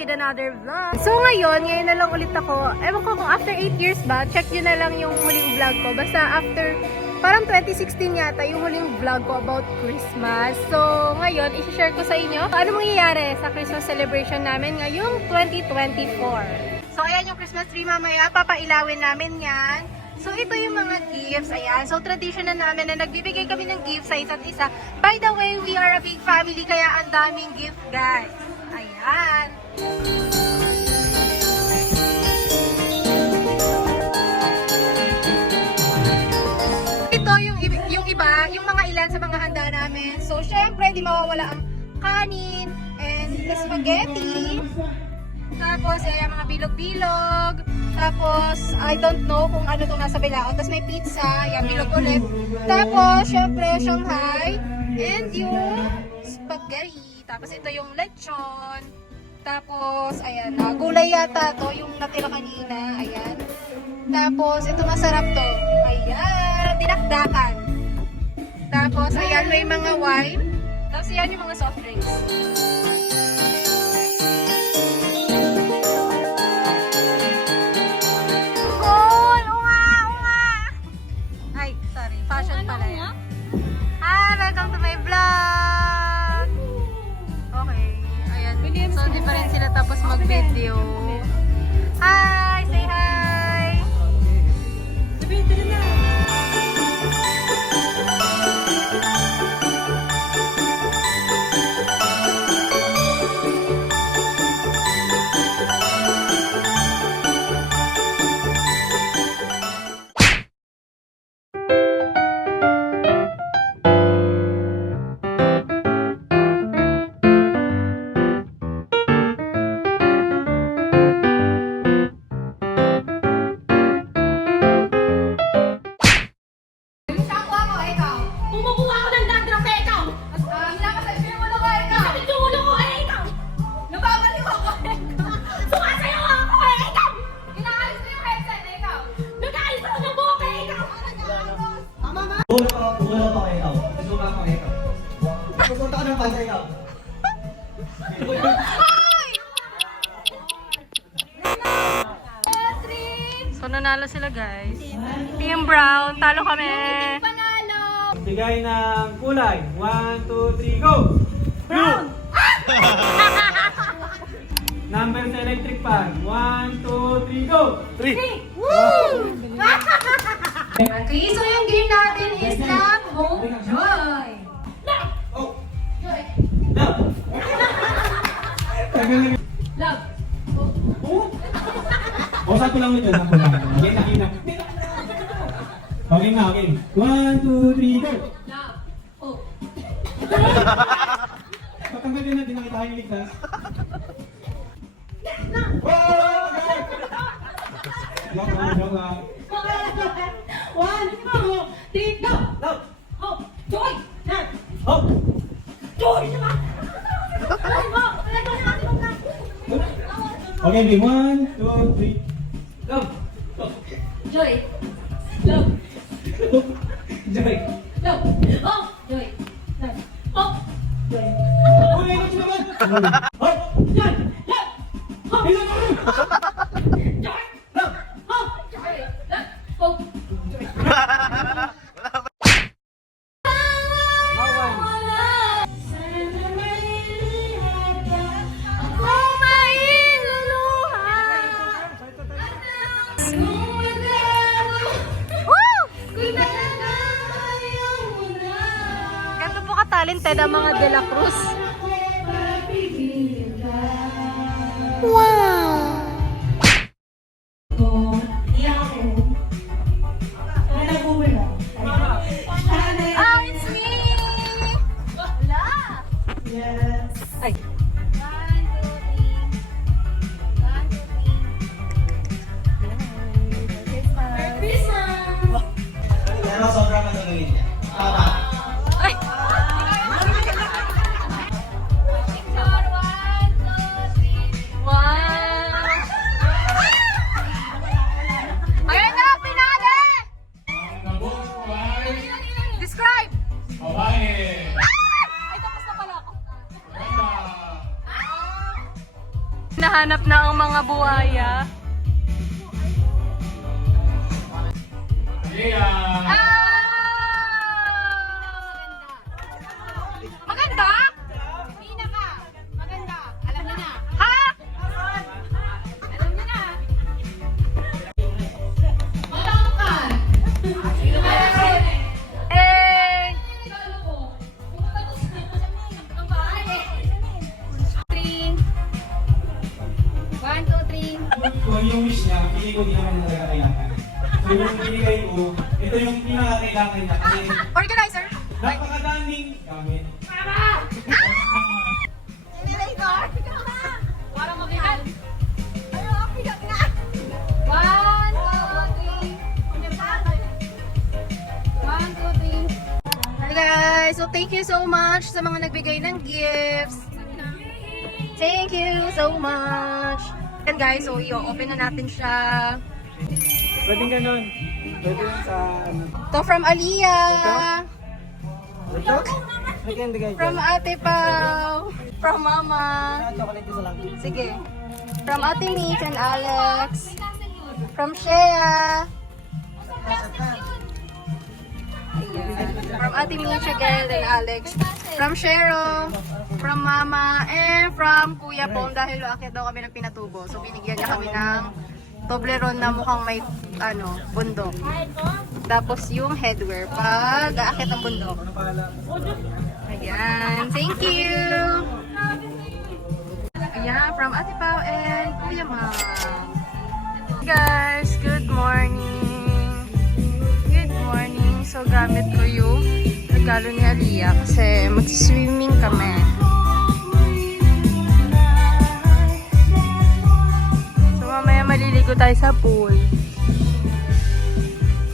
with another vlog. So ngayon na lang ulit ako. Ewan ko kung after 8 years ba, check nyo na lang yung huling vlog ko. Basta after, parang 2016 yata yung huling vlog ko about Christmas. So ngayon, isi-share ko sa inyo ano mangyayari sa Christmas celebration namin ngayong 2024. So ayan yung Christmas tree mamaya, papailawin namin yan. So, ito yung mga gifts. Ayan. So, tradition na namin na nagbibigay kami ng gifts sa isa't isa. By the way, we are a big family, kaya ang daming gift, guys. Ayan. Ito yung iba, yung mga ilan sa mga handa namin. So, syempre, di mawawala ang kanin and spaghetti. Tapos, ayan, mga bilog-bilog. Tapos, I don't know kung ano itong nasa bilao. Tapos, may pizza. Ayan, bilog ulit. Tapos, syempre, Shanghai. And yung spaghetti. Tapos, ito yung lechon. Tapos, ayan, gulay yata to yung natira kanina. Ayan. Tapos, ito masarap to. Ayan, dinakdakan. Tapos, ayan, may mga wine. Tapos, ayan yung mga soft drinks. Fashion pala yan. Hi! Welcome to my vlog! Okay. Ayan. So, di pa rin sila tapos mag-video. Hi! Say hi! Sabihin na! So nanalo sila guys. Team Brown, talo kami. Bigay ng kulay. 1, 2, 3, go! Brown! Number sa electric fan. 1, 2, 3, go! 3! Woo! Okay, so yung game natin is Love, Hope, Joy. Oh! Joy. Love! Love. O, sakto lang ito. Sakto lang. Okay, okay na. Okay na, okay. 1, 2, 3, go! Love. Hope. Patanggalin na, di na kita hiniligtas. Joke lang, joke lang. 1, 2, 3, go! Love! Hope. Joy. Hope! Joy naman! Hope. Okay, be 1, 2, 3. Love! Joy. Love. Joy! Love. Oh. Joy. Love. Oh. Joy. Uy, ano siya naman? Hope! Joy. Love. Oh. Hey, love! Joy. Love! Oh. Joy. Love. Oh. Joy. Ganto po ka-talented ang mga De La Cruz. Wow! Oh, it's me! Wala! Yes! Ay! Pero sobrang matuluin niya. Tama. Ay! Ayan na! Pinali! Describe! Babae! Ay! Tapos na pala ako. Ganda! Nahanap na ang mga buhaya. Yeah! Maganda? Pinaka. Maganda. Alam niyo na. Ha? Alam niyo na. Matangkan. Eh! 3. 1, 2, 3. Kung yung wish niya, hindi ko di naman talaga kailangan. So yung binigay ko, ito yung pinakakailangan niya kasi Organizer. napakadaming gamit. Simulator. Para mabihan. Ano, pigat na. 1, 2, 3. 1, 2, 3. Hi guys! So thank you so much sa mga nagbigay ng gifts. Thank you so much. And guys, so i-open na natin siya. Pwedeng ganun. Pwede yun sa ano. To from Aliyah. Ito? Again, guys. From Ate Pao. From Mama. Chocolate isa lang. Sige. From Ate Mitch and Alex. From Shea. From Ate Mitch again and Alex. From Cheryl. From Mama. And from Kuya Pong dahil akit daw kami ng pinatubo. So binigyan niya kami ng Toblerone na mukhang may bundok. Tapos yung headwear pag aakit ng bundok. Ayan. Thank you. Ayan, from Ate Pao and Kuya Ma'am. Guys, good morning. Good morning. So, gamit ko yung regalo ni Aliyah kasi mag-swimming kami. So, mamaya maliligo tayo sa pool.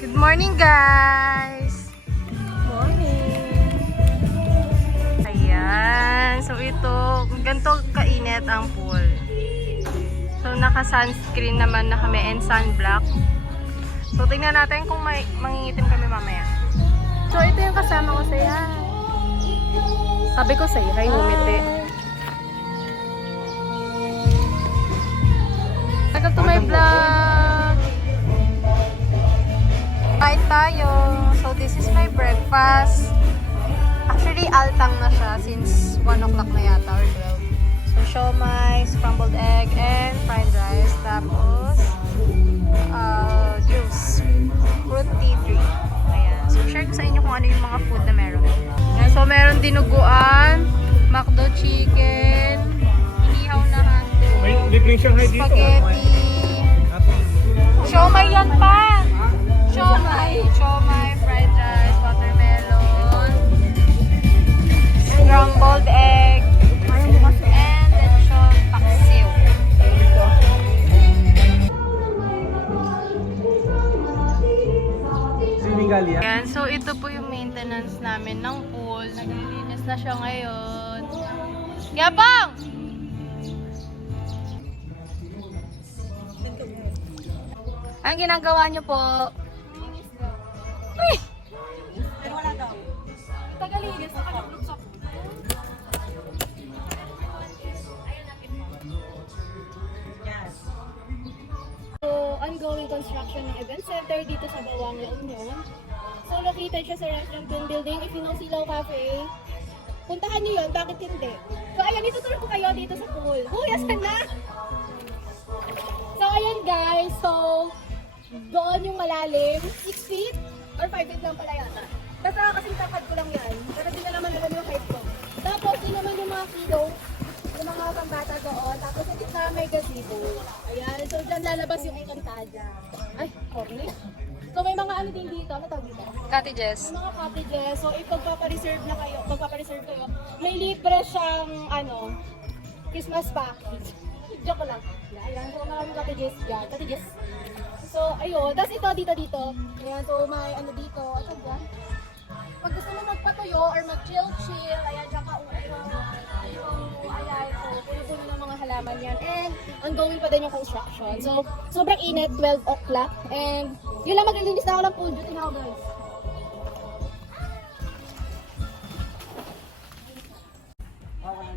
Good morning, guys! Morning! Ayan. So, ito, ganito kainit ang pool. So, naka-sunscreen naman na kami and sunblock. So, tingnan natin kung may mangingitim kami mamaya. So, ito yung kasama ko sa'yo. Sabi ko sa'yo, ay humiti. Welcome to my vlog! Kain tayo. So, this is my breakfast. Actually, altang na siya since 1 o'clock na yata or 12. So, siomai, scrambled egg, and fried rice. Tapos, juice. Fruit tea drink. Ayan. So, share ko sa inyo kung ano yung mga food na meron. Ayan. So, meron dinuguan, McDo chicken, inihaw na hotdog, May libreng Shanghai dito. spaghetti, siomai yan pa! Siomai, fried rice, watermelon, scrambled egg, and lechon paksiw. Swimming Galia. Ayan, so ito po yung maintenance namin ng pool. Naglilinis na siya ngayon. Yapang! Anong ginagawa niyo po? Uy! Tagalinis, nakalulog sa pool. So, ongoing construction ng event center dito sa Bawang La Union. So, located siya sa restaurant building. If you know Silaw Cafe, puntahan niyo yun. Bakit hindi? So, ayan, ituturo ko kayo dito sa pool. Uy, asan na? So, ayan guys. So, doon yung malalim. 6 feet or 5 feet lang pala yata. Basta kasing tapad ko lang yan. Pero di na naman alam yung height ko. Tapos, yun naman yung mga kilo. Yung mga pambata doon. Tapos, sa gitna may gazebo. Ayan. So, dyan lalabas yung Encantadia. Ay, corny. So, may mga ano din dito. Ano tawag dito? Cottages. May mga cottages. So, if magpapareserve na kayo, may libre siyang, Christmas package. Joke lang. Ayan. So, maraming cottages dyan. Cottages. So, ayun. Tapos ito, dito. Ayan. So, may ano dito. Ano dyan? Pag gusto mo magpatuyo or mag-chill, ayan, tsaka ayan, so, puno-puno ng mga halaman yan. And, ongoing pa din yung construction. So, sobrang init, 12 o'clock. And, yun lang, maglilinis na ako ng pool duty na ako, guys.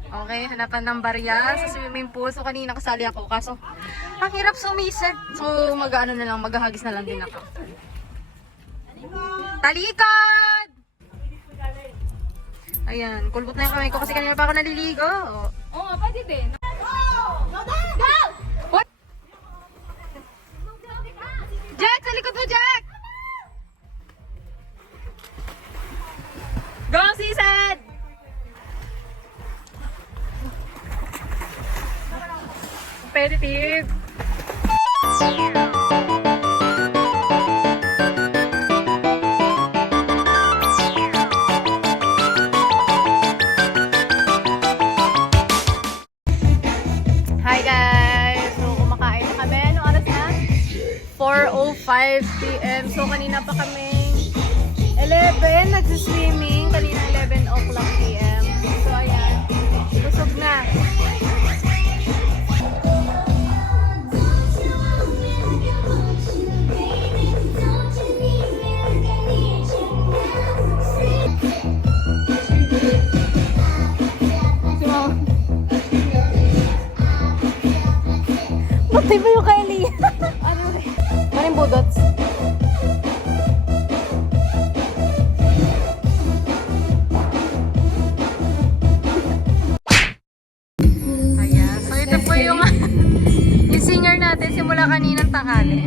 Okay, hanapan ng barya sa swimming pool. So kanina kasali ako, kaso ang hirap sumisid. So mag-ano na lang, maghahagis na lang din ako. Talikod! Ayan, kulbot na yung kamay ko kasi kanina pa ako naliligo. Oo nga, pwede din. What? Jack, sa likod mo, Jack! Go, Season! Competitive. Hi guys! So kumakain na kami. Anong oras na? 4:05 PM. So kanina pa kami 11 nagsiswimming. Kanina 11 o'clock PM. So ayan. Busog na. Matay ba yung Kylie? Ano yung budots? Ayan. So ito po yung yung singer natin simula kaninang tanghali.